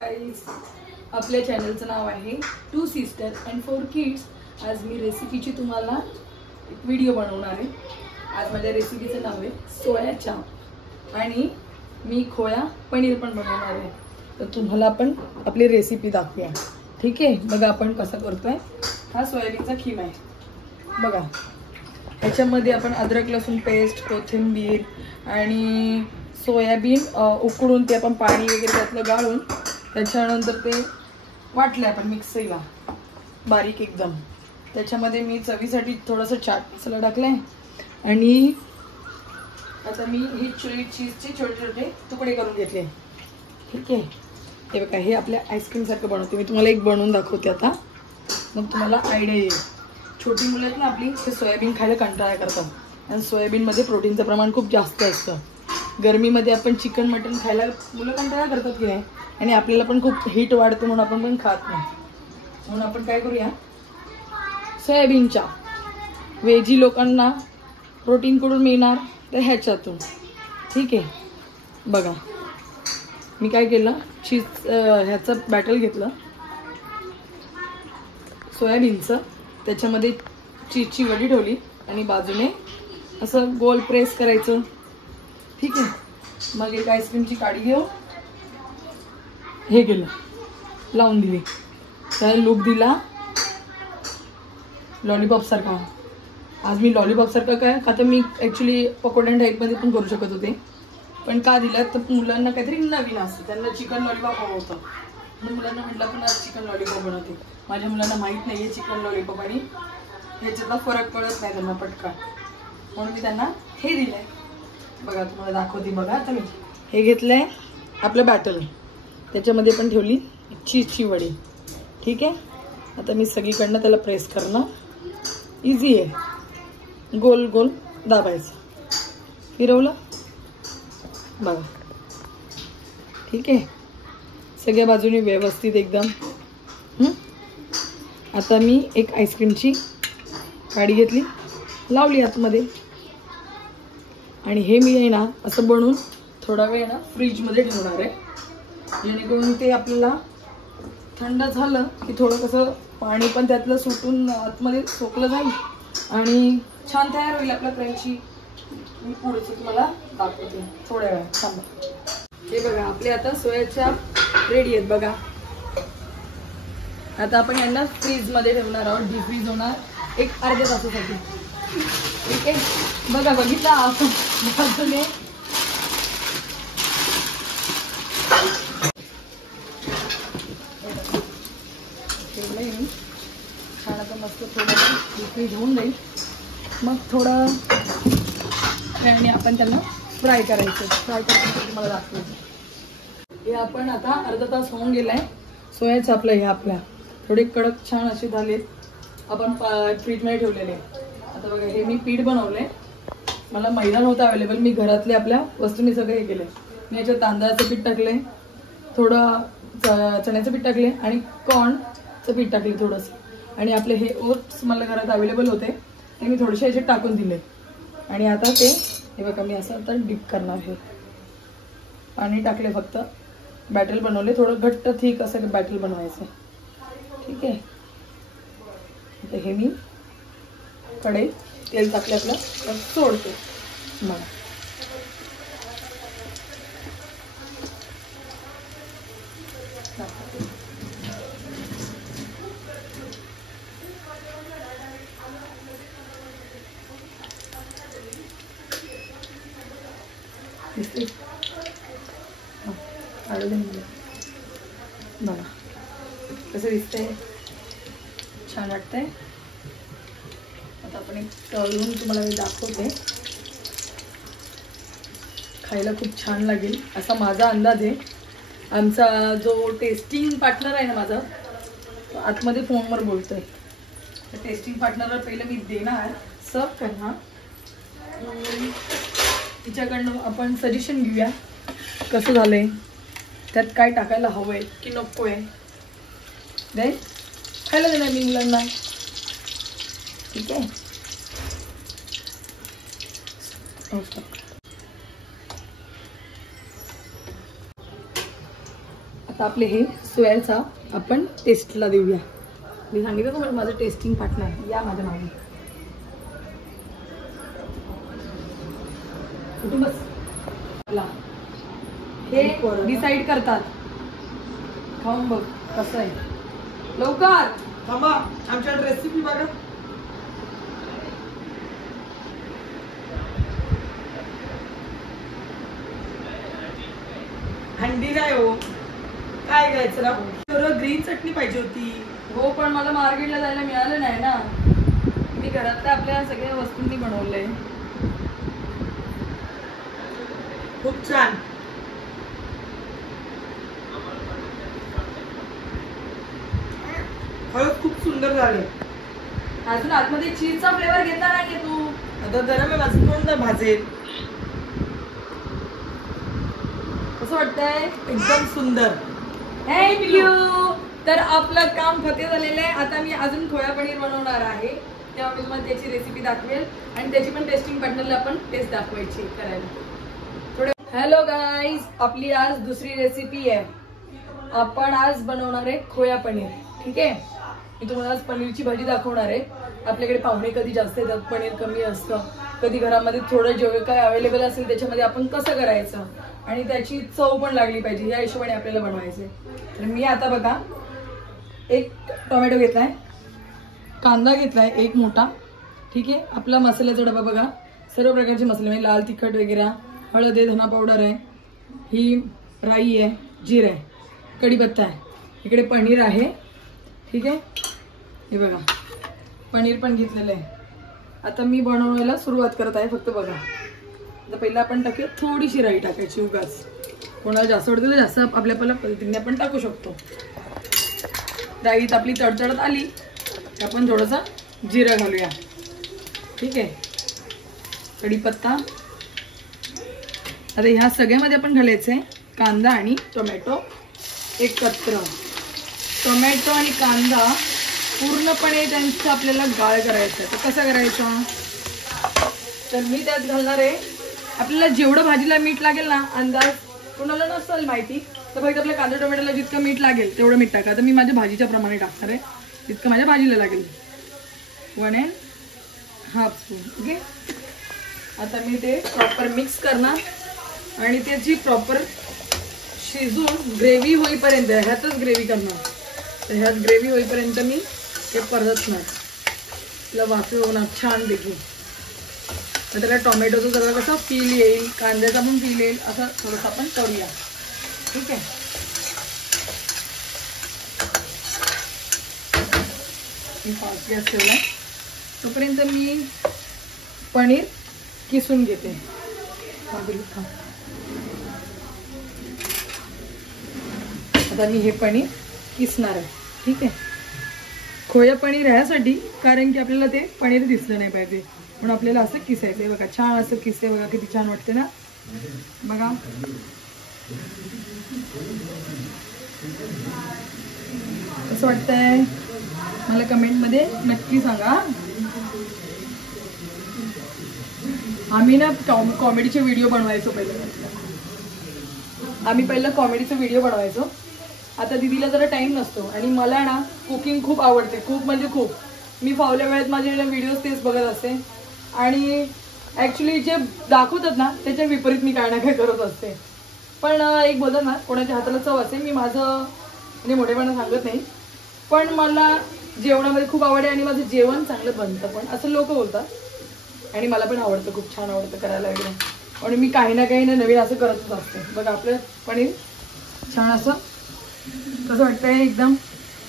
Guys, आपल्या चॅनलचं नाव आहे to sister and 4 kids. आज मी रेसिपीची तुम्हाला एक व्हिडिओ बनवणार आहे। आज माझ्या रेसिपीचं नाव आहे सोया चाप आणि मी खोया पनीर पण बनवणार आहे। तर तुम्हाला आपण आपली रेसिपी दाखवूया, ठीक आहे? बघा आपण कसं करतोय। हा सोयाबीनचा खीमा आहे बघा। याच्यामध्ये आपण अद्रक लसूण पेस्ट, कोथिंबीर आणि सोयाबीन उकडून ते आपण पाणी वगैरे त्यातलं गाळून त्याच्यानंतर ते वाटले आपण मिक्सरला बारीक एकदम। त्याच्यामध्ये मी चवीसाठी थोडंसं चाट मसाला टाकलाय आणि आता मी ही चीजचे छोटे छोटे तुकडे करून घेतले, ठीक आहे? हे बघा, हे आपल्या आईस्क्रीम सारखं बनवते मी। तुम्हाला एक बनवून दाखवते आता, मग तुम्हाला आयडिया येईल। छोटी मुलं आहेत ना आपली, ते सोयाबीन खायला कंटाळा करतात आणि सोयाबीनमध्ये प्रोटीनचं प्रमाण खूप जास्त असतं। गरमीमध्ये आपण चिकन मटन खायला मुलं कंटाळा करतात की नाही, आणि आपल्याला पण खूप हीट वाढतो म्हणून आपण पण खात नाही। म्हणून आपण काय करूया, सोयाबीनच्या वेजी लोकांना प्रोटीन कुठून मिळणार तर ह्याच्यातून, ठीक आहे? बघा मी काय केलं, चीज ह्याचं बॅटर घेतलं सोयाबीनचं, त्याच्यामध्ये चीजची वडी ठेवली आणि बाजूने असं गोल प्रेस करायचं, ठीक आहे? मग एक आईस्क्रीमची काडी घेऊ, हे केलं, लावून दिली, त्याला लूक दिला लॉलीपॉप सारखा। आज मी लॉलीपॉप सारखा काय का, तर मी ॲक्च्युली पकोडा टाईपमध्ये पण करू शकत होते, पण का दिला तर मुलांना काहीतरी नवीन असतं, त्यांना चिकन लॉलीपॉप हवं होतं म्हणून मुलांना म्हटलं पण आज चिकन लॉलीपॉप बनवते। माझ्या मुलांना माहीत नाही आहे चिकन लॉलीपॉप आणि ह्याच्यातला फरक कळत नाही त्यांना पटकन, म्हणून मी त्यांना हे दिलं आहे। बघा तुम्हाला दाखवते, बघा आता मी हे घेतलं आहे आपलं बॅटर, त्याच्यामध्ये पण ठेवली चीजची वडी, ठीक आहे? आता मी सगळीकडनं त्याला प्रेस करणं इझी आहे, गोल गोल दाबायचं, फिरवलं बघा, ठीक आहे? सगळ्या बाजूने व्यवस्थित एकदम। आता मी एक आईस्क्रीमची काडी घेतली, लावली आतमध्ये, आणि हे मी आहे ना असं बनवून थोडा वेळ ना फ्रीजमध्ये ठेवणार आहे, जेणेकरून ते आपल्याला थंड झालं की थोडं कसं पाणी पण त्यातलं सुटून आतमध्ये सोकलं जाईल आणि छान तयार होईल आपला क्रंची। मी पुढचं तुम्हाला दाखवते थोड्या वेळात, थांबा। हे बघा आपले आता सोया चाप रेडी आहेत बघा। आता आपण यांना फ्रीजमध्ये ठेवणार आहोत, डीप फ्रीज होणार एक अर्ध्या तासासाठी, ठीक आहे? बघा बघितला बाजूने छान, आता मस्त थोडं डीप फ्रीज होऊन जाईल, मग थोडं वेळाने आपण त्यांना फ्राय करायचं। फ्राय करताना तुम्हाला दाखवतो। हे आपण आता अर्धा तास होऊन गेलाय सोया चापला, हे आपल्या थोडे कडक छान असे झालेत, आपण फ्रीजमध्ये ठेवलेले। आता बघा हे मी पीठ बनवलंय, मला मैदा नव्हता अवेलेबल, मी घरातले आपल्या वस्तूंनी सगळे हे केले। मी याच्यात तांदळाचं पीठ टाकले, थोडं चण्याचं पीठ टाकले आणि कॉर्नचं पीठ टाकले थोडंसं, आणि आपले हे ओट्स मला घरात अवेलेबल होते ते मी थोडेसे याचे टाकून दिले। आणि आता ते हे बघा मी असं आता डीप करणार, हे पाणी टाकले, फक्त बॅटर बनवले, थोडं घट्ट थिक असं बॅटर बनवायचं, ठीक आहे? आता हे मी कढईत तेल टाकले आपलं तर सोडते मला। दिसते आळू दे बघा कसं दिसतंय, छान वाटतंय। आता आपण एक तळून तुम्हाला मी दाखवते, खायला खूप छान लागेल असा माझा अंदाज आहे। आमचा जो टेस्टिंग पार्टनर आहे ना माझा, तो आतमध्ये फोनवर बोलतोय, तर टेस्टिंग पार्टनरला पहिलं मी देणार, सर्व करणार, तिच्याकडनं आपण सजेशन घेऊया कसं झालंय, त्यात काय टाकायला हवंय की नको आहे, दे खायला देणार मी मुलांना, ठीक आहे? आता आपले हे सोयाचा आपण टेस्टला देऊया. मी सांगितलं तुम्हाला माझं टेस्टिंग पार्टनर या माझ्या मागे. कुठूनच हे डिसाईड करतात. खाऊन बघ कसं आहे. लवकर थांबा, आमच्या रेसिपी बघा. हंडी काय हो, काय घ्यायचं ना. ग्रीन चटणी पाहिजे होती. हो पण मला मार्केटला जायला मिळालं नाही ना. मी घरातल्या आपल्या सगळ्या वस्तूंनी बनवलंय. खूप छान. खरंच खूप सुंदर झाले. अजून आतमध्ये चीजचा फ्लेवर घेतला नाहीये तू. आता गरम आहे, माझं कोणता भाजेल. कसं वाटतंय. एकदम सुंदर. थँक्यू. तर आपलं काम फते झालेलं आहे. आता मी अजून खोया पनीर बनवणार आहे, तेव्हा मी तुम्हाला त्याची रेसिपी दाखवेल आणि त्याची पण टेस्टिंग पार्टनरला आपण टेस्ट दाखवायची करायला थोडे. हॅलो गाईज, आपली आज दुसरी रेसिपी आहे. आपण आज बनवणार आहे खोया पनीर. ठीक आहे, मी तुम्हाला आज पनीरची भाजी दाखवणार आहे. आपल्याकडे पाहुणे कधी जास्त येतात, पनीर कमी असतं, कधी घरामध्ये थोडं जेवढं काय अवेलेबल असेल त्याच्यामध्ये आपण कसं करायचं आणि त्याची चव पण लागली पाहिजे या हिशोबाने आपल्याला बनवायचे. तर मी आता बघा एक टोमॅटो घेतलाय, कांदा घेतलाय एक मोठा. ठीक आहे, आपला मसाल्याचा डबा बघा, सर्व प्रकारचे मसाले म्हणजे लाल तिखट वगैरे, हळद आहे, धना पावडर आहे, ही राई आहे, जीर आहे, कढीपत्ता आहे, इकडे पनीर आहे. ठीक आहे, हे बघा पनीर पण घेतलेलं आहे. आता मी बनवायला सुरुवात करत आहे. फक्त बघा, आता पहिला आपण टाकूया थोडीशी राई टाकायची. उगाच कोणाला जास्त आवडते तर जास्त आपल्या पद्धतीने आपण टाकू शकतो. राईत आपली तडतडत आली तर आपण थोडंसं जिरं घालूया. ठीक आहे, कढीपत्ता. आता ह्या सगळ्यामध्ये आपण घालायचं आहे कांदा आणि टोमॅटो एकत्र. टोमॅटो आणि कांदा पूर्णपणे त्यांचं आपल्याला गाळ करायचं आहे. तर कसं करायचं, तर मी त्यात घालणार आहे, आपल्याला जेवढं भाजीला मीठ लागेल ना, अंदाज कोणाला नसेल माहिती तर फक्त आपल्या कांदा टोमॅटोला जितकं मीठ लागेल तेवढं मीठ टाका. तर मी माझ्या भाजीच्या प्रमाणे टाकणार आहे, जितकं माझ्या भाजीला लागेल 1.5 स्पून. ओके, आता मी ते प्रॉपर मिक्स करणार आणि त्याची प्रॉपर शिजून ग्रेव्ही होईपर्यंत, ह्यातच ग्रेव्ही करणार. तर ह्यात ग्रेव्ही होईपर्यंत मी हे परतणार, त्याला वाफवणार छानपैकी. तर त्याला टोमॅटोचं जरा कसं फील येईल, कांद्याचा पण फील येईल, असं थोडंसं आपण करूया. ठीक आहे, मी फास्ट गॅस ठेवला. तोपर्यंत मी पनीर किसून घेते. आता मी हे पनीर किसणार आहे. ठीक आहे, खोया पनीर ह्यासाठी कारण की आपल्याला ते पनीर दिसलं नाही पाहिजे म्हणून आपल्याला असं किसायचं आहे. बघा छान असं किसते, बघा किती छान वाटते ना. बघा कसं वाटतंय मला कमेंटमध्ये नक्की सांगा. आम्ही ना कॉमेडीचे व्हिडिओ बनवायचो आम्ही पहिलं कॉमेडीचे व्हिडिओ बनवायचो. आता दीदीला जरा टाइम नसतो आणि मला ना कुकिंग खूप आवडते, खूप म्हणजे खूप. मी फावल्या वेळेत माझे व्हिडिओज तेच बघत असते आणि ॲक्च्युली जे दाखवतात ना त्याच्या विपरीत मी काय ना काय करत असते. पण एक बोलतात ना कोणाच्या हाताला चव असते. मी माझं म्हणजे मोठेपणा सांगत नाही, पण मला जेवणामध्ये खूप आवड आहे आणि माझं जेवण चांगलं बनतं पण, असं लोक बोलतात. आणि मला पण आवडतं, खूप छान आवडतं करायला वगैरे. आणि मी काही ना काही नवीन असं करतच असते. बघा आपलं पनीर छान असं कसं वाटतंय, एकदम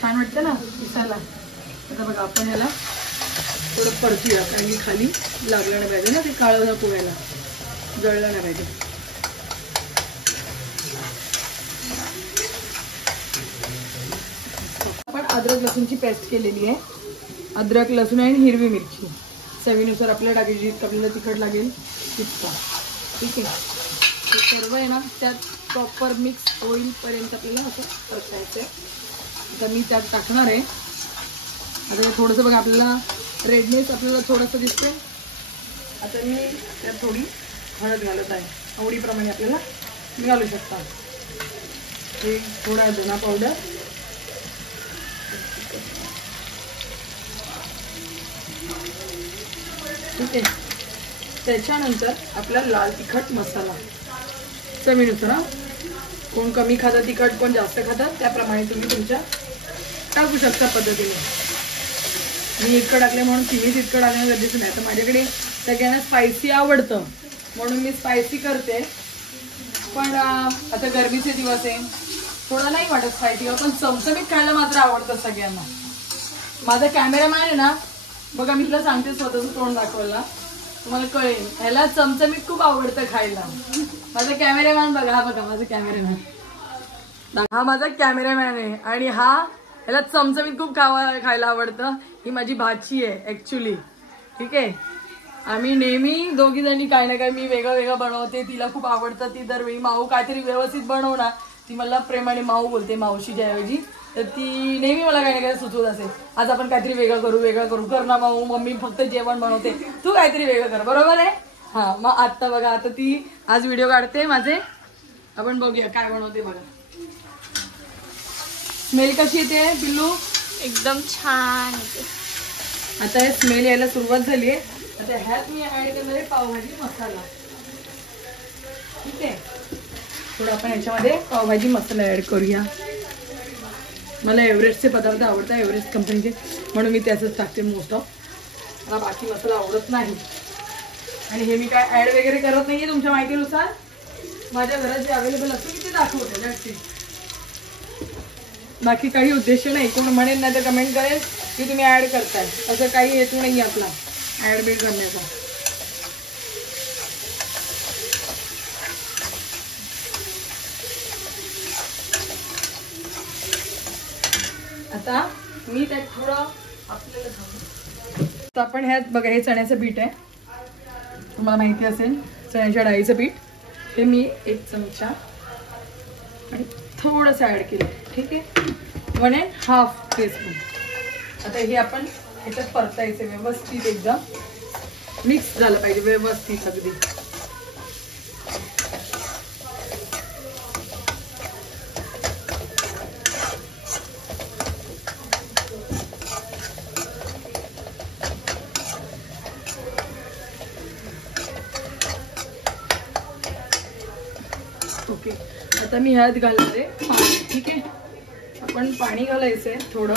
छान वाटतं ना दिसायला. आता बघा आपण याला थोडं परतूया कारण की खाली लागलं नाही पाहिजे ना, ते काळं नको व्हायला, जळलं नाही पाहिजे. आपण अद्रक लसूणची पेस्ट केलेली आहे. अद्रक लसूण आणि हिरवी मिरची चवीनुसार आपल्याला टाकायची, जितकं आपल्याला तिखट लागेल तितका. ठीक आहे, हे सर्व आहे ना त्यात प्रॉपर मिक्स होईपर्यंत आपल्याला असं परतायचं आहे. आता मी त्यात टाकणार आहे. आता थोडंसं बघा आपल्याला रेडनेस आपल्याला थोडंसं दिसते. आता मी त्यात थोडी हळद घालत आहे, आवडीप्रमाणे आपल्याला घालू शकता. हे थोडा धना पावडर, ठीक आहे. त्याच्यानंतर आपला लाल तिखट मसाला चवीनुसार. हा, कोण कमी खातं तिखट, कोण जास्त खातं, त्याप्रमाणे तुम्ही तुमच्या टाकू शकता पद्धतीने. मी इतकं टाकले म्हणून तुम्हीच इतकं टाकणं गरजेचं नाही. तर माझ्याकडे सगळ्यांना स्पायसी आवडतं म्हणून मी स्पायसी करते. पण आता गरमीचे दिवस आहे, थोडं नाही वाटत स्पायसी, पण चमचमीत खायला मात्र आवडतं सगळ्यांना. माझा कॅमेरामॅन आहे ना, बघा मी तुला सांगते स्वतःचं तोंड दाखवायला, तुम्हाला कळेल. ह्याला चमचमीत खूप आवडतं खायला. माझा कॅमेरामॅन बघा, हा बघा माझा कॅमेरामॅन, हा माझा कॅमेरामॅन आहे. आणि हा ह्याला चमचमीत खूप खायला आवडतं. ही माझी भाची आहे ऍक्च्युली, ठीक आहे. आम्ही नेहमी दोघी जणी काही ना काही, मी वेगळं वेगळं बनवते, तिला खूप आवडतं. ती दरवेळी माऊ काहीतरी व्यवस्थित बनवणार, ती मला प्रेमाने माऊ बोलते मावशीच्या ऐवजी. तर ती नेहमी मला काही ना काही सुचवत असेल, आज आपण काहीतरी वेगळं करू, कर ना माऊ, मम्मी फक्त जेवण बनवते, तू काहीतरी वेगळं कर, बरोबर आहे. हा, मग आता बघा, आता ती आज व्हिडिओ काढते माझे, आपण बघूया काय बनवते. बघा स्मेल कशी येते पिल्लू, एकदम छान येते. आता हे स्मेल यायला सुरुवात झाली आहे. आता ह्यात मी ऍड करणार आहे पावभाजी मसाला, ठीक आहे. थोडं आपण ह्याच्यामध्ये पावभाजी मसाला ऍड करूया. मला एव्हरेस्टचे पदार्थ आवडतात, एव्हरेस्ट कंपनीचे, म्हणून मी त्याचंच टाकते मोस्ट ऑफ. मला बाकी मसाला आवडत नाही. आणि हे मी काय ऍड वगैरे करत नाहीये, तुमच्या माहितीनुसार माझ्या घरात जे अवेलेबल असते मी ते दाखवते, जास्ती बाकी काही उद्देश नाही. कोण म्हणेल नाही तर कमेंट करेल की तुम्ही ऍड करताय, असं काही हेतू नाही आपला ऍड बिड करण्याचा. आता मी त्यात थोडं आपल्याला आपण ह्यात बघा, हे चण्याचं पीठ आहे, तुम्हाला माहिती असेल चण्याच्या डाळीचं पीठ. हे मी 1 चमचा आणि थोडंसं ऍड केलं, ठीक आहे, 1.5 टीस्पून. आता हे आपण ह्याच्यात परतायचं व्यवस्थित, एकदम मिक्स झालं पाहिजे व्यवस्थित अगदी. ओके, आता मी ह्यात घालणार आहे पाणी, ठीक आहे. आपण पाणी घालायचं आहे थोडं,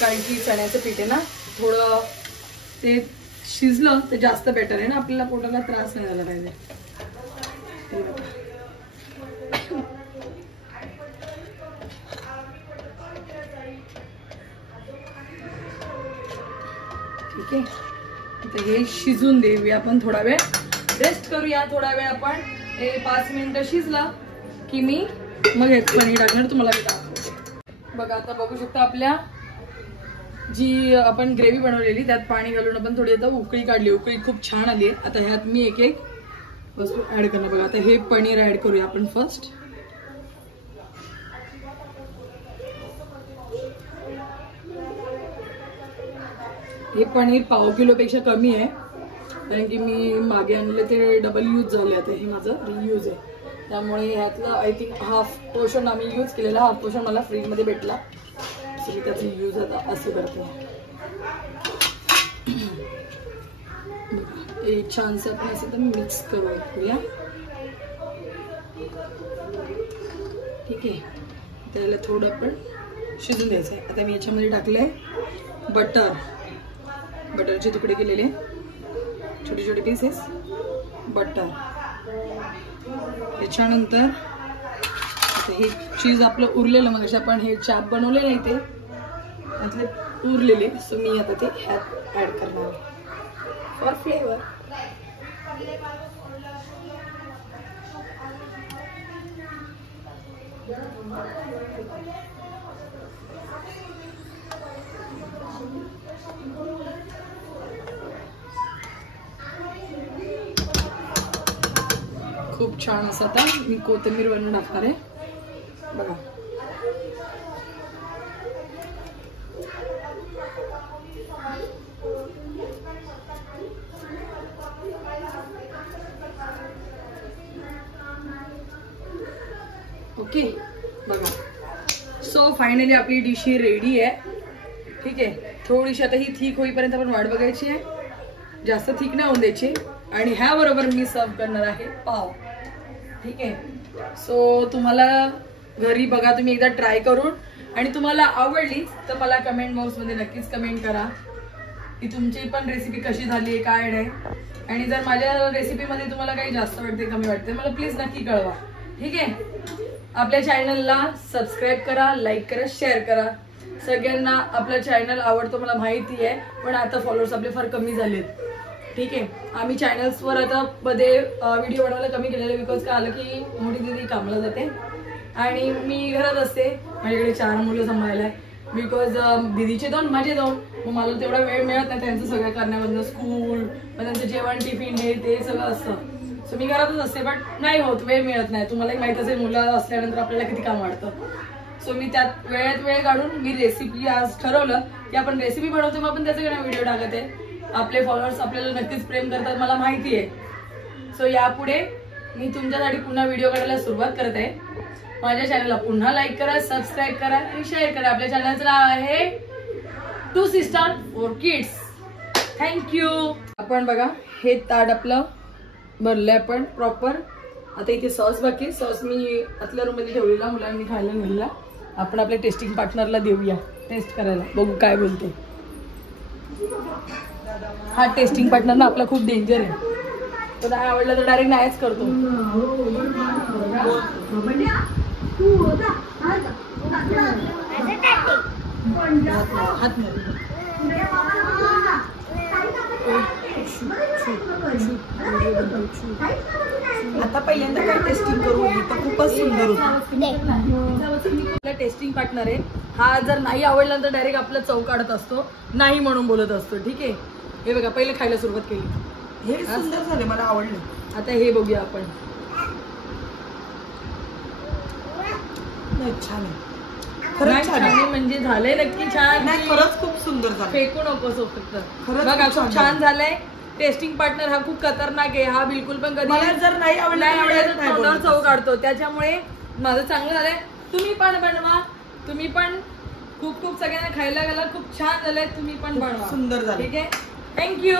कारण की चण्याचं पीठ आहे ना, थोडं ते शिजलं तर जास्त बेटर आहे ना, आपल्याला पोटाला त्रास नाही झाला पाहिजे. ठीक आहे, आता हे शिजून देऊया आपण, थोडा वेळ रेस्ट करूया. थोडा वेळ आपण 5 मिनिटं शिजला की मी मग हे पनीर टाकणार, तुम्हाला मी दाखवते. बघा आता बघू शकता, आपल्या जी आपण ग्रेव्ही बनवलेली त्यात पाणी घालून आपण थोडी आता उकळी काढली, उकळी खूप छान आली. आता ह्यात मी एक एक वस्तू ऍड करणार. बघा आता हे पनीर ऍड करूया आपण फर्स्ट. हे पनीर पाव किलोपेक्षा कमी आहे, कारण की मी मागे आणले ते डबल यूज झाले. आता हे माझं रियूज आहे, त्यामुळे ह्यातलं आय थिंक हाफ पोर्शन आम्ही यूज केलेला, हाफ पोर्शन मला फ्रीजमध्ये भेटला, सो मी त्याचा यूज आता असं करते. एक छानसं आपण असं तर मिक्स करूया, ठीक आहे. त्याला थोडं आपण शिजून द्यायचं आहे. आता मी याच्यामध्ये टाकले बटर, बटरचे तुकडे केलेले, छोटे छोटे पीसेस बटर. त्याच्यानंतर आता हे चीज आपलं उरलेलं, मग आपण हे चाप बनवले नाही ते त्यातले उरलेले, सो मी आता ते ह्यात ऍड करणार फॉर फ्लेवर. खूप छान असं आता मी कोथिंबीर वरून टाकणार आहे. बघा ओके, बघा. सो फायनली आपली डिश ही रेडी आहे. ठीक आहे, थोडीशी आता ही थिक होईपर्यंत आपण वाट बघायची आहे. जास्त थिक नाही होऊन द्यायची. आणि ह्या बरोबर मी सर्व करणार आहे पाव. ठीक आहे, सो तुम्हाला घरी बघा तुम्ही एकदा ट्राय करून, आणि तुम्हाला आवडली तर मला कमेंट बॉक्समध्ये नक्कीच कमेंट करा की तुमची पण रेसिपी कशी झाली आहे, काय आहे. आणि जर माझ्या रेसिपीमध्ये तुम्हाला काही जास्त वाटते, कमी वाटते, मला प्लीज नक्की कळवा. ठीक आहे, आपल्या चॅनलला सबस्क्राईब करा, लाईक करा, शेअर करा. सगळ्यांना आपलं चॅनल आवडतो मला माहिती आहे, पण आता फॉलोअर्स आपले फार कमी झालेत. ठीक आहे, आम्ही चॅनल्सवर आता मध्ये व्हिडिओ बनवायला कमी केलेले, बिकॉज काय आलं की मोठी दीदी कामाला जाते आणि मी घरात असते. माझ्याकडे 4 मुलं सांभाळायला आहे, बिकॉज दीदीचे 2 माझे 2. मग मला तेवढा वेळ मिळत नाही त्यांचं सगळं करण्यामधलं. स्कूल, मग त्यांचं जेवण, टिफिन, हे ते सगळं असतं. सो मी घरातच असते, बट नाही होत, वेळ मिळत नाही. तुम्हालाही माहित असेल मुलं असल्यानंतर आपल्याला किती काम वाटतं. सो मी त्यात वेळात वेळ काढून मी रेसिपी आज ठरवलं की आपण रेसिपी बनवतो, मग आपण त्याच्याकडे व्हिडिओ टाकत आहे. आपले फॉलोअर्स आपल्याला नक्कीच प्रेम करतात, मला माहिती आहे. सो यापुढे मी तुमच्यासाठी पुन्हा व्हिडिओ काढायला सुरुवात करत आहे. माझ्या चॅनलला पुन्हा लाईक करा, सबस्क्राईब करा आणि शेअर करा. आपल्या चॅनलचं नाव आहे 2 Sister 4 Kids. थँक्यू. आपण बघा हे ताट आपलं भरलंय आपण प्रॉपर. आता इथे सॉस बाकी. सॉस मी आतल्या रूम मध्ये ठेवलेला, मुलांनी खायला नेलेला. आपण आपल्या टेस्टिंग पार्टनरला देऊया टेस्ट करायला, बघू काय बोलतो. हा टेस्टिंग पार्टनर ना आपला खूप डेंजर आहे. तो नाही आवडला तर डायरेक्ट नाहीच करतो. आता पहिल्यांदा काय टेस्टिंग करू, तर खूपच सुंदर होतं. टेस्टिंग पार्टनर आहे हा. जर नाही आवडला तर डायरेक्ट आपलं चव काढत असतो, नाही म्हणून बोलत असतो. ठीक आहे, हे बघा पहिले खायला सुरुवात केली. हे सुंदर झाले, मला आवडले. आता हे बघूया आपण. नाही, छान आहे, खरंच छान आहे. म्हणजे झालंय नक्की छान. नाही, खरंच खूप सुंदर झालं. फेकू नकोस फक्त. खरंच बघा खूप छान झालंय. टेस्टिंग पार्टनर हा खूप खतरनाक आहे. हा बिलकुल पण कधी मला जर नाही आवडलं तोंडावर चव काढतो. त्याच्यामुळे माझं चांगलं झालंय. तुम्ही पण बनवा. तुम्ही पण खूप खूप सगळ्यांना खायला घाला. खूप छान झालंय. तुम्ही पण बनवा. सुंदर झालं. ठीक आहे, थँक्यू.